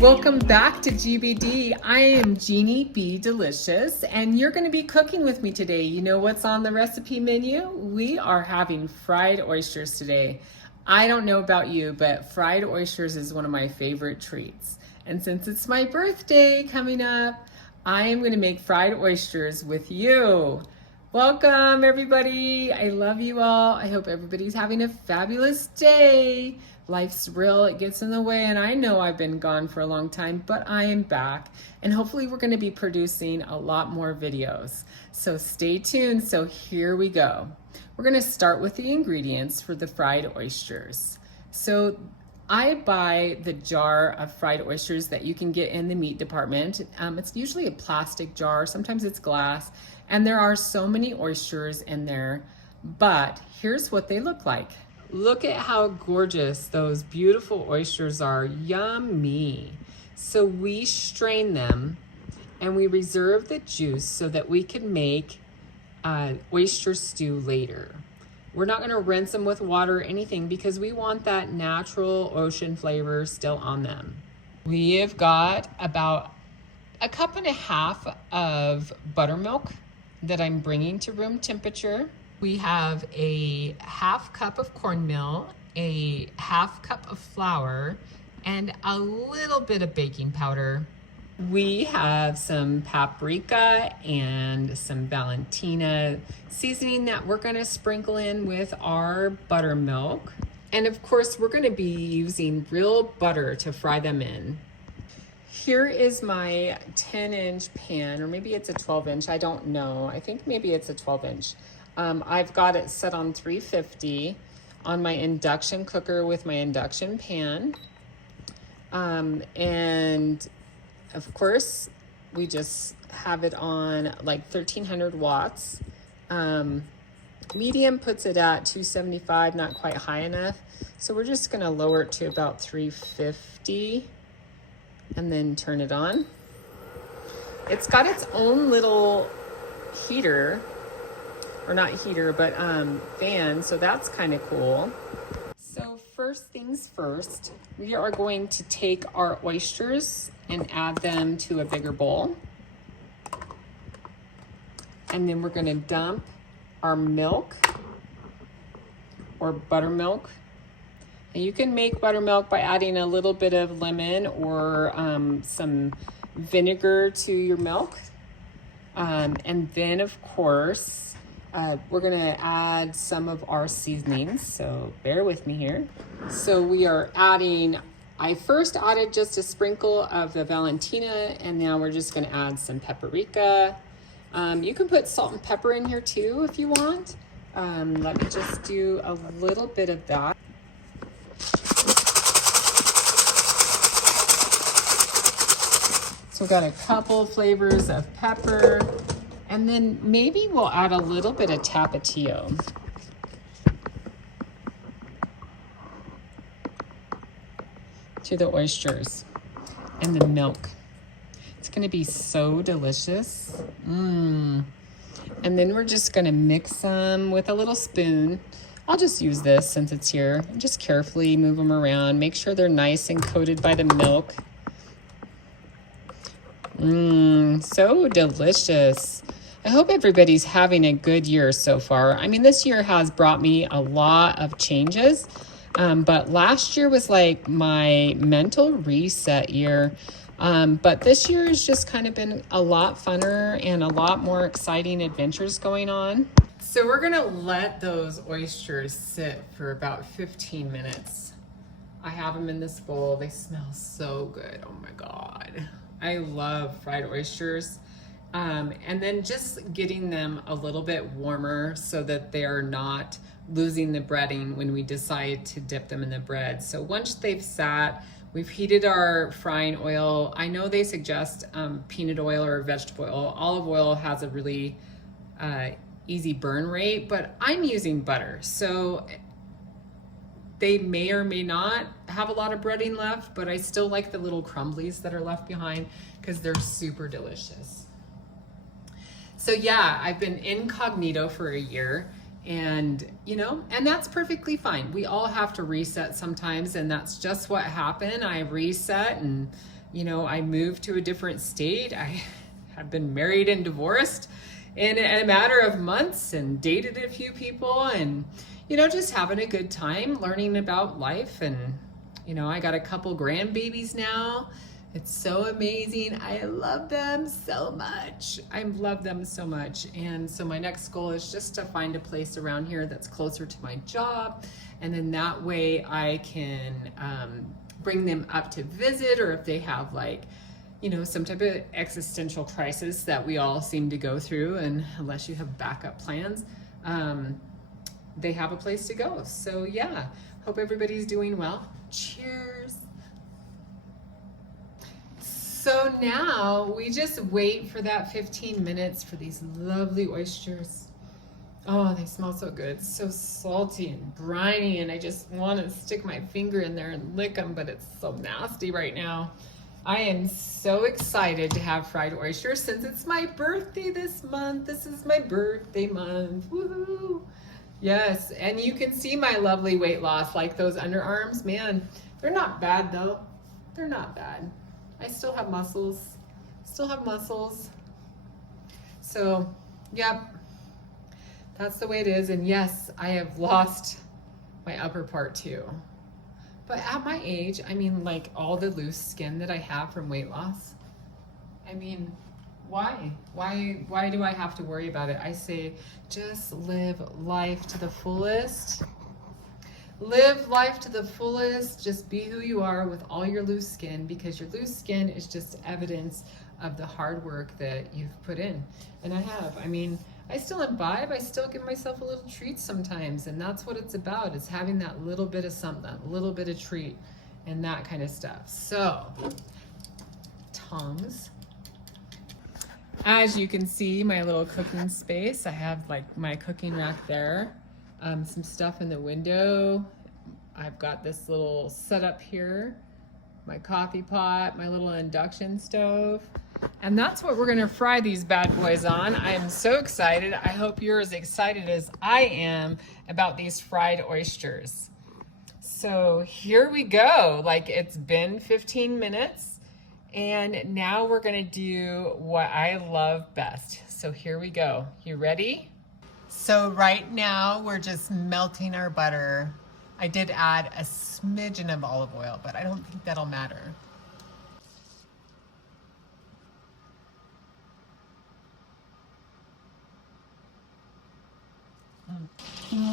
Welcome back to GBD. I am GenieBDelishus, and you're going to be cooking with me today. You know what's on the recipe menu? We are having fried oysters today. I don't know about you, but fried oysters is one of my favorite treats. And since it's my birthday coming up, I am going to make fried oysters with you. Welcome, everybody. I love you all. I hope everybody's having a fabulous day. Life's real, it gets in the way, and I know I've been gone for a long time, but I am back, and hopefully we're going to be producing a lot more videos. So stay tuned. So here we go. We're going to start with the ingredients for the fried oysters. So I buy the jar of fried oysters that you can get in the meat department. It's usually a plastic jar, sometimes it's glass, and there are so many oysters in there, but here's what they look like. Look at how gorgeous those beautiful oysters are. Yummy. So we strain them and we reserve the juice so that we can make oyster stew later. We're not going to rinse them with water or anything because we want that natural ocean flavor still on them. We have got about 1.5 cups of buttermilk that I'm bringing to room temperature. We have a 1/2 cup of cornmeal, a 1/2 cup of flour, and a little bit of baking powder. We have some paprika and some Valentina seasoning that we're going to sprinkle in with our buttermilk. And of course, we're going to be using real butter to fry them in. Here is my 10-inch pan, or maybe it's a 12-inch, I don't know. I think maybe it's a 12-inch. I've got it set on 350 on my induction cooker with my induction pan. And of course, we just have it on like 1300 watts. Medium puts it at 275, not quite high enough. So we're just gonna lower it to about 350 and then turn it on. It's got its own little heater, or not heater, but fan, so that's kind of cool. So first things first, we are going to take our oysters and add them to a bigger bowl. And then we're gonna dump our milk or buttermilk. And you can make buttermilk by adding a little bit of lemon or some vinegar to your milk. And then of course, we're gonna add some of our seasonings, so bear with me here. So we are adding, I first added just a sprinkle of the Valentina, and now we're just gonna add some paprika. You can put salt and pepper in here too if you want. Let me just do a little bit of that. So we've got a couple flavors of pepper. And then maybe we'll add a little bit of tapatio. To the oysters and the milk. It's gonna be so delicious. And then we're just gonna mix them with a little spoon. I'll just use this since it's here. And just carefully move them around. Make sure they're nice and coated by the milk. So delicious. I hope everybody's having a good year so far. I mean, this year has brought me a lot of changes, but last year was like my mental reset year. But this year has just kind of been a lot funner and a lot more exciting adventures going on. So we're gonna let those oysters sit for about 15 minutes. I have them in this bowl. They smell so good. Oh my God. I love fried oysters. And then just getting them a little bit warmer so that they're not losing the breading when we decide to dip them in the bread. So once they've sat, we've heated our frying oil. I know they suggest peanut oil or vegetable oil. Olive oil has a really easy burn rate, but I'm using butter. So they may or may not have a lot of breading left, but I still like the little crumblies that are left behind because they're super delicious. So yeah, I've been incognito for a year, and that's perfectly fine. We all have to reset sometimes, and that's just what happened. I reset and You know, I moved to a different state. I have been married and divorced in a matter of months and dated a few people and, you know, just having a good time learning about life. And, you know, I got a couple grandbabies now. It's so amazing. I love them so much. I love them so much. And so my next goal is just to find a place around here that's closer to my job. And then that way I can bring them up to visit, or if they have like, you know, some type of existential crisis that we all seem to go through, and unless you have backup plans, they have a place to go. So yeah, hope everybody's doing well. Cheers. So now we just wait for that 15 minutes for these lovely oysters. Oh, they smell so good. So salty and briny, and I just want to stick my finger in there and lick them, but it's so nasty right now. I am so excited to have fried oysters since it's my birthday this month. This is my birthday month. Woohoo! Yes, and you can see my lovely weight loss, like those underarms. Man, they're not bad though. They're not bad. I still have muscles. So, yep. That's the way it is. And yes, I have lost my upper part too. But at my age, I mean, like all the loose skin that I have from weight loss, I mean, why? Why do I have to worry about it? I say, just live life to the fullest. Live life to the fullest. Just be who you are with all your loose skin, because your loose skin is just evidence of the hard work that you've put in. And I have. I mean, I still imbibe. I still give myself a little treat sometimes, and that's what it's about. It's having that little bit of something, that little bit of treat, and that kind of stuff. So, tongs. As you can see, my little cooking space. I have like my cooking rack there. Some stuff in the window. I've got this little setup here. My coffee pot, my little induction stove. And that's what we're gonna fry these bad boys on. I am so excited. I hope you're as excited as I am about these fried oysters. So here we go. Like, it's been 15 minutes and now we're gonna do what I love best. So here we go. You ready? So right now we're just melting our butter. I did add a smidgen of olive oil, but I don't think that'll matter.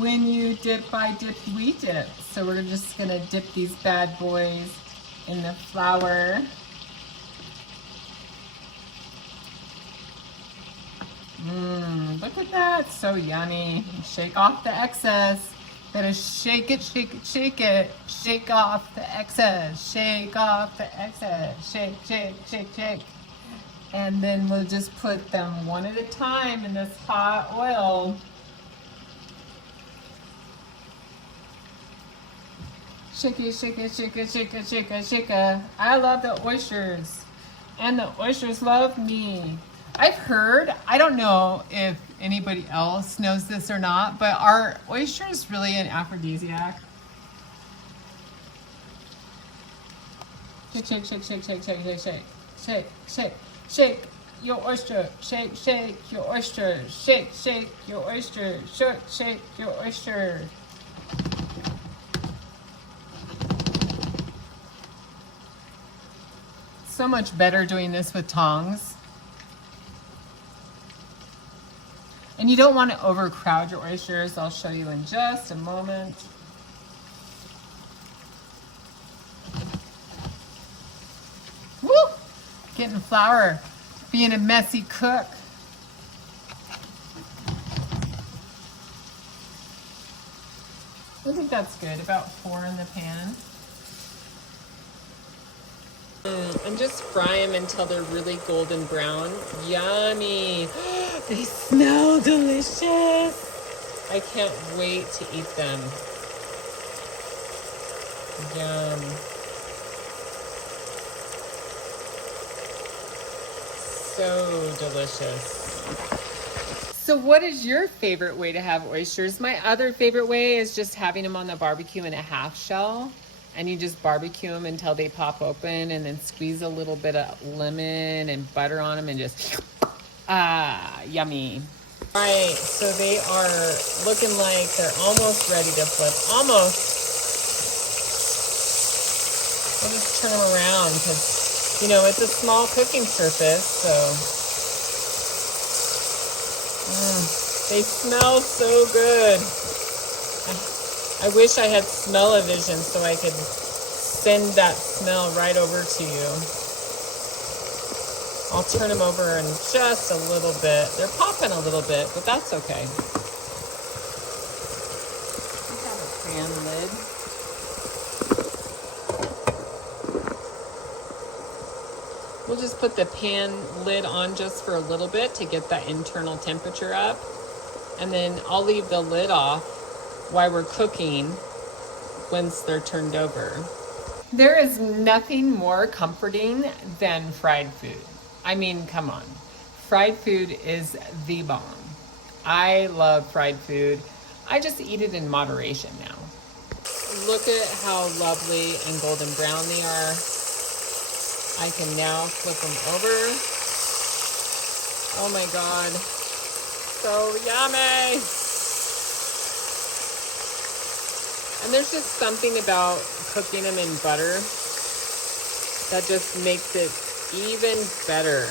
When you dip, I dip, we dip. So we're just gonna dip these bad boys in the flour. Look at that, so yummy. Shake off the excess. Gotta shake it, shake it, shake it. Shake off the excess, shake off the excess. Shake, shake, shake, shake. And then we'll just put them one at a time in this hot oil. Shake it, shake it, shake it, shake it, shake it, shake it. I love the oysters, and the oysters love me. I've heard, I don't know if anybody else knows this or not, but are oysters really an aphrodisiac? Shake, shake, shake, shake, shake, shake, shake, shake, shake, shake, shake your oyster, shake, shake your oyster, shake, shake your oyster, shake, shake your oyster. So much better doing this with tongs. And you don't want to overcrowd your oysters. I'll show you in just a moment. Woo! Getting flour, being a messy cook. I think that's good, about 4 in the pan. And just fry them until they're really golden brown. Yummy. They smell delicious. I can't wait to eat them. Yum. So delicious. So what is your favorite way to have oysters? My other favorite way is just having them on the barbecue in a half shell. and you just barbecue them until they pop open, and then squeeze a little bit of lemon and butter on them and just, yummy. All right, so they are looking like they're almost ready to flip. Almost. I'll just turn them around because, you know, it's a small cooking surface, so. They smell so good. I wish I had smell-o-vision so I could send that smell right over to you. I'll turn them over in just a little bit. They're popping a little bit, but that's okay. I have a pan lid. We'll just put the pan lid on just for a little bit to get that internal temperature up. And then I'll leave the lid off while we're cooking once they're turned over. There is nothing more comforting than fried food. I mean, come on. Fried food is the bomb. I love fried food. I just eat it in moderation now. Look at how lovely and golden brown they are. I can now flip them over. Oh my God, so yummy. And there's just something about cooking them in butter that just makes it even better.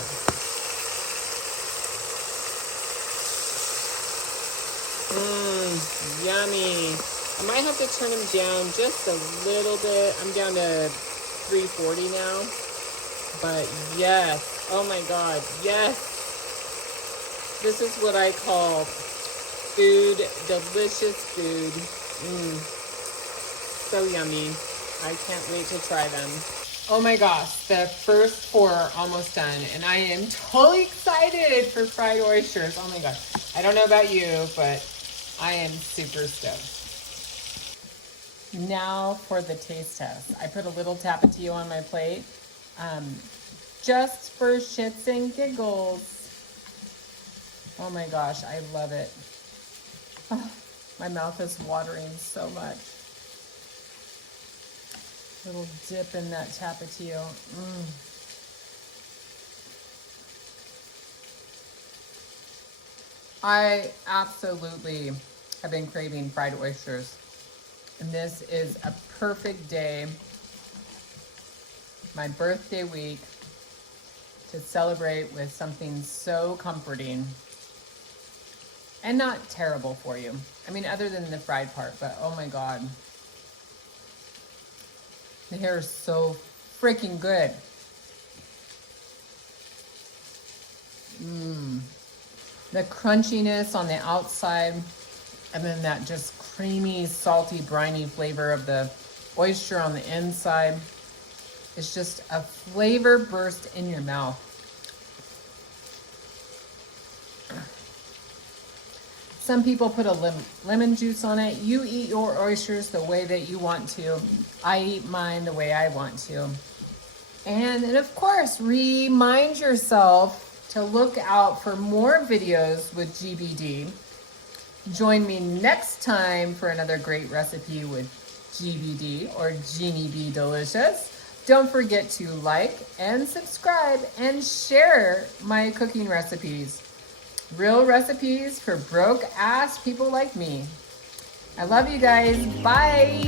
Yummy. I might have to turn them down just a little bit. I'm down to 340 now. But yes, oh my God, yes. This is what I call food, delicious food. So yummy. I can't wait to try them. Oh my gosh, the first 4 are almost done, and I am totally excited for fried oysters. Oh my gosh. I don't know about you, but I am super stoked. Now for the taste test. I put a little tapatio on my plate. Just for shits and giggles. Oh my gosh, I love it. Oh, my mouth is watering so much. Little dip in that tapatio. I absolutely have been craving fried oysters. And this is a perfect day, my birthday week, to celebrate with something so comforting and not terrible for you. I mean, other than the fried part, but oh my God. The hair is so freaking good. The crunchiness on the outside, and then that just creamy, salty, briny flavor of the oyster on the inside. It's just a flavor burst in your mouth. Some people put a lemon juice on it. You eat your oysters the way that you want to. I eat mine the way I want to. And of course, remind yourself to look out for more videos with GBD. Join me next time for another great recipe with GBD or GenieBDelishus. Don't forget to like and subscribe and share my cooking recipes. Real recipes for broke ass people like me. I love you guys. Bye.